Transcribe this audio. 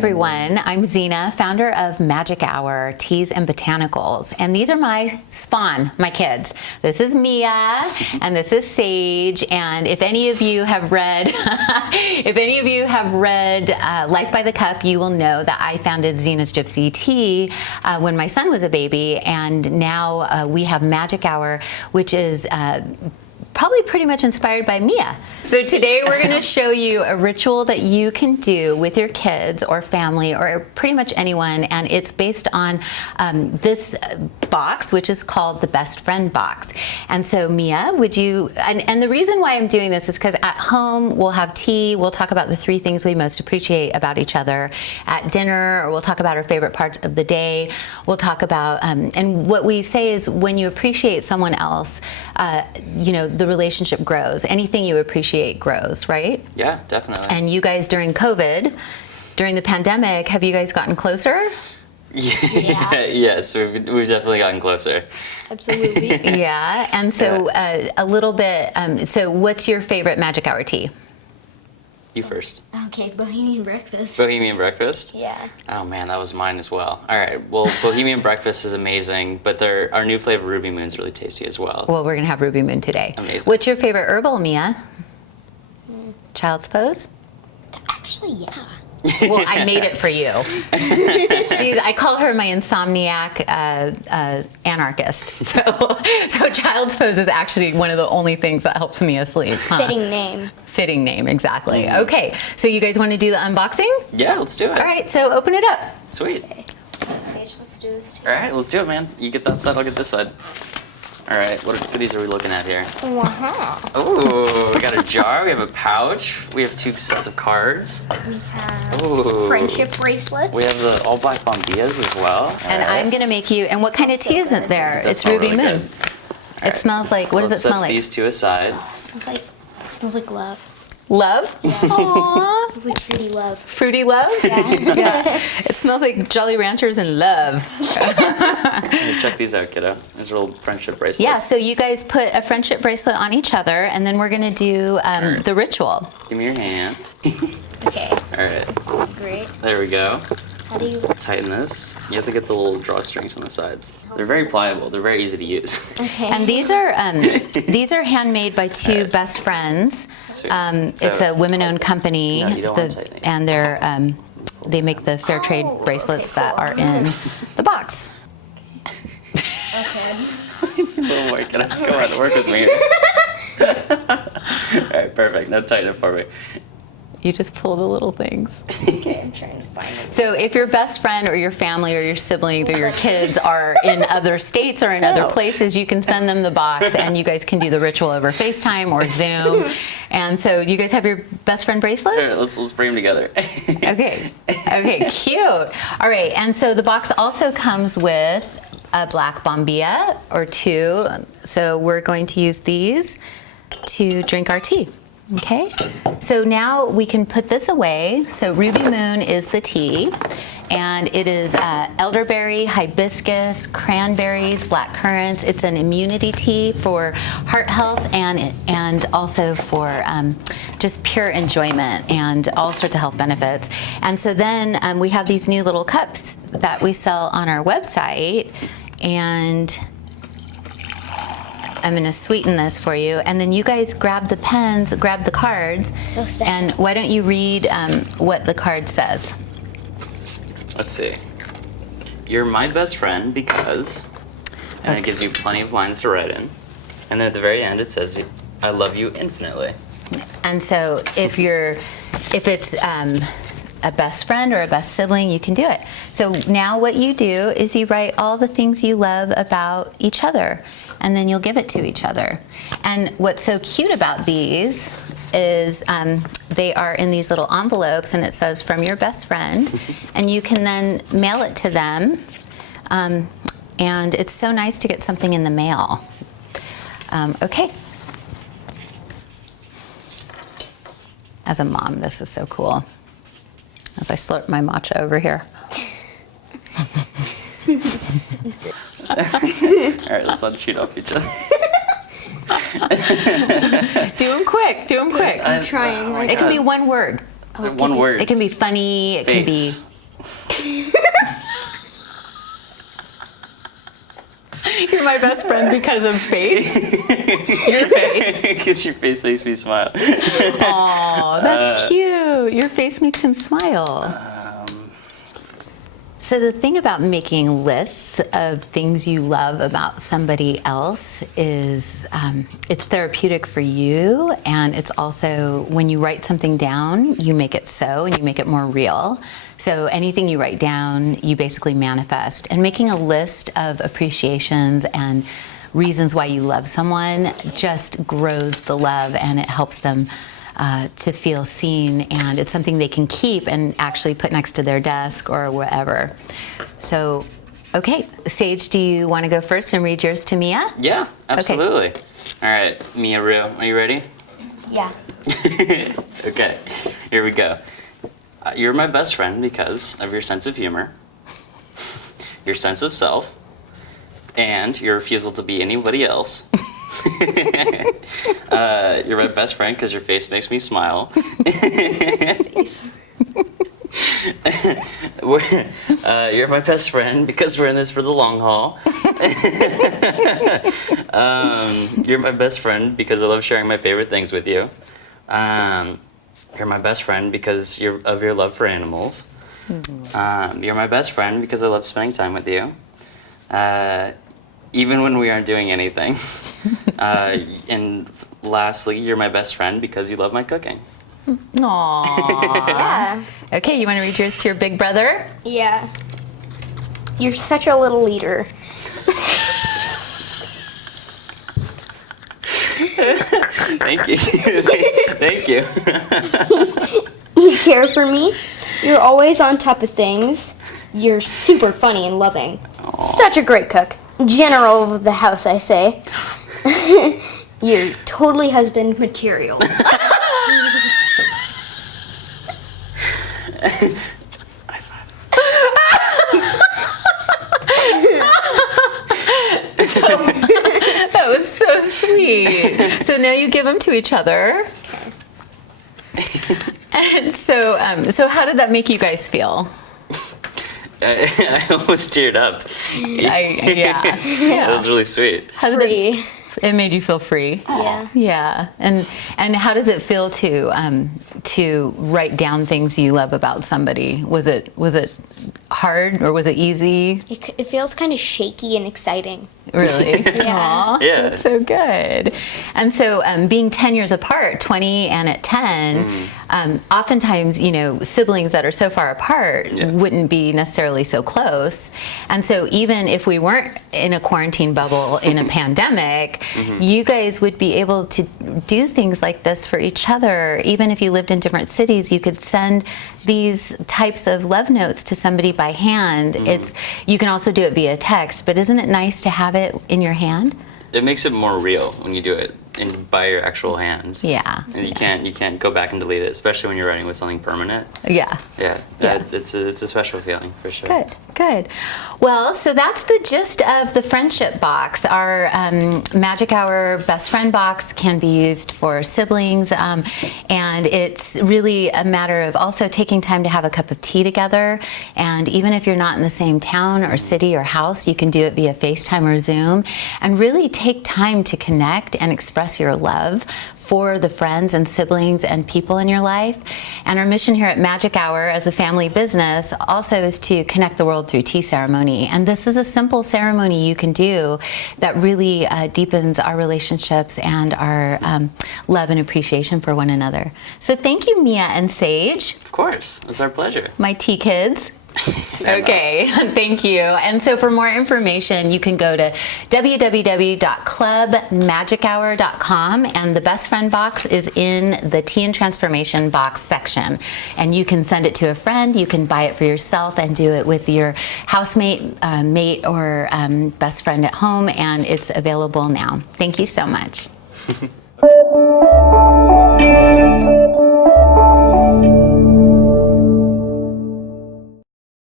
everyone. I'm Zena, founder of Magic Hour Teas and Botanicals, and these are my spawn, my kids. This is Mia, and this is Sage. And if any of you have read, Life by the Cup, you will know that I founded Zena's Gypsy Tea when my son was a baby, and now we have Magic Hour, which is probably pretty much inspired by Mia. So today we're going to show you a ritual that you can do with your kids or family or pretty much anyone, and it's based on this box, which is called the Best Friend Box. And so Mia, would you, and the reason why I'm doing this is because at home we'll have tea, we'll talk about the 3 things we most appreciate about each other. At dinner, or we'll talk about our favorite parts of the day. We'll talk about, and what we say is when you appreciate someone else, you know, the relationship grows. Anything you appreciate grows, right? Yeah, definitely. And you guys during COVID, during the pandemic, have you guys gotten closer? Yeah. Yes, we've definitely gotten closer. Absolutely. Yeah, and so a little bit, so what's your favorite Magic Hour tea? You first. Okay, Bohemian Breakfast. Bohemian Breakfast? Yeah. Oh man, that was mine as well. All right, well, Bohemian Breakfast is amazing, but our new flavor Ruby Moon is really tasty as well. Well, we're gonna have Ruby Moon today. Amazing. What's your favorite herbal, Mia? Child's Pose? Actually, yeah. Well, I made it for you. I call her my insomniac anarchist. So Child's Pose is actually one of the only things that helps me asleep. Huh? Fitting name. Fitting name, exactly. Okay, so you guys want to do the unboxing? Yeah, let's do it. All right, so open it up. Sweet. Okay. Sage, let's do this. All right, let's do it, man. You get that side, I'll get this side. All right, what goodies are we looking at here? Wow. Ooh, we got a jar, we have a pouch, we have 2 sets of cards. We have Ooh. friendship bracelets. We have the all black bombillas as well. And I'm gonna make you. And what kind of tea is it there? That It's smells Ruby really Moon. good. It smells like. What does it smell Set like? these 2 aside. It smells like love. Love. Aww. It smells like fruity love. Fruity love. Yeah. It smells like Jolly Ranchers and love. Here, check these out, kiddo. These are little friendship bracelets. Yeah. So you guys put a friendship bracelet on each other, and then we're gonna do the ritual. Give me your hand. Okay. All right. Great. There we go. How do you? Let's tighten this. You have to get the little drawstrings on the sides. They're very pliable. They're very easy to use. Okay. And these are handmade by 2 best friends. Sweet. It's a women-owned company, No, you don't want to tighten it. and they make the fair trade bracelets okay, that cool. are in the box. Okay. Oh my goodness, come on, work with me. All right, perfect. Now tighten it for me. You just pull the little things. Okay, I'm trying to find it. So if your best friend or your family or your siblings or your kids are in other states or in other places, you can send them the box and you guys can do the ritual over FaceTime or Zoom. And so you guys have your best friend bracelets? Here, let's bring them together. Okay. Okay, cute. All right, and so the box also comes with a black bombilla or 2. So we're going to use these to drink our tea. Okay, so now we can put this away. So Ruby Moon is the tea, and it is elderberry, hibiscus, cranberries, black currants. It's an immunity tea for heart health and also for just pure enjoyment and all sorts of health benefits. And so then we have these new little cups that we sell on our website, and I'm going to sweeten this for you, and then you guys grab the pens, grab the cards, So special. and why don't you read what the card says? Let's see. You're my best friend because, and it gives you plenty of lines to write in. And then at the very end it says, I love you infinitely. And so if it's a best friend or a best sibling, you can do it. So now what you do is you write all the things you love about each other, and then you'll give it to each other. And what's so cute about these is they are in these little envelopes, and it says from your best friend, and you can then mail it to them. And it's so nice to get something in the mail. Okay. As a mom, this is so cool. As I slurp my matcha over here. All right, let's not cheat off each other. Do them quick. I'm trying. It can be one word. One word. It can be funny. It can be Face. You're my best friend because of face. Your face. Because your face makes me smile. Aw, that's cute. Your face makes him smile. So the thing about making lists of things you love about somebody else is it's therapeutic for you, and it's also when you write something down, you make it so, and you make it more real. So anything you write down, you basically manifest. And making a list of appreciations and reasons why you love someone just grows the love, and it helps them to feel seen, and it's something they can keep and actually put next to their desk or wherever. So, okay, Sage, do you want to go first and read yours to Mia? Yeah, absolutely. Okay. All right, Mia Rue, are you ready? Yeah. Okay, here we go. You're my best friend because of your sense of humor, your sense of self, and your refusal to be anybody else. You're my best friend because your face makes me smile. You're my best friend because we're in this for the long haul. You're my best friend because I love sharing my favorite things with you. You're my best friend because of your love for animals. You're my best friend because I love spending time with you. Even when we aren't doing anything. And lastly, you're my best friend because you love my cooking. Aww. Yeah. Okay, you want to read yours to your big brother? Yeah. You're such a little leader. Thank you. Thank you. You care for me. You're always on top of things. You're super funny and loving. Aww. Such a great cook. General of the house, I say. You're totally husband material. High five. That was so sweet. So now you give them to each other. And so how did that make you guys feel? I almost teared up. Yeah. That was really sweet. How did Free. it made you feel free? Yeah. Yeah. And how does it feel to write down things you love about somebody? Was it hard or was it easy? It feels kind of shaky and exciting. Really? Yeah. Aw, Yeah. That's so good. And so being 10 years apart, 20 and at 10, oftentimes, siblings that are so far apart wouldn't be necessarily so close. And so even if we weren't in a quarantine bubble in a pandemic, you guys would be able to do things like this for each other. Even if you lived in different cities, you could send these types of love notes to somebody by hand. You can also do it via text, but isn't it nice to have it in your hand? It makes it more real when you do it by your actual hand. Yeah. And you can't go back and delete it, especially when you're writing with something permanent. Yeah. Yeah. Yeah. It's a special feeling for sure. Good. Well, so that's the gist of the friendship box. Our Magic Hour best friend box can be used for siblings, and it's really a matter of also taking time to have a cup of tea together. And even if you're not in the same town or city or house, you can do it via FaceTime or Zoom, and really take time to connect and express your love for the friends and siblings and people in your life. And our mission here at Magic Hour as a family business also is to connect the world through tea ceremony. And this is a simple ceremony you can do that really deepens our relationships and our love and appreciation for one another. So thank you, Mia and Sage. Of course. It was our pleasure. My tea kids. Okay, thank you. And so for more information, you can go to www.clubmagichour.com, and the best friend box is in the Tea and Transformation box section. And you can send it to a friend, you can buy it for yourself and do it with your housemate, mate, or best friend at home, and it's available now. Thank you so much.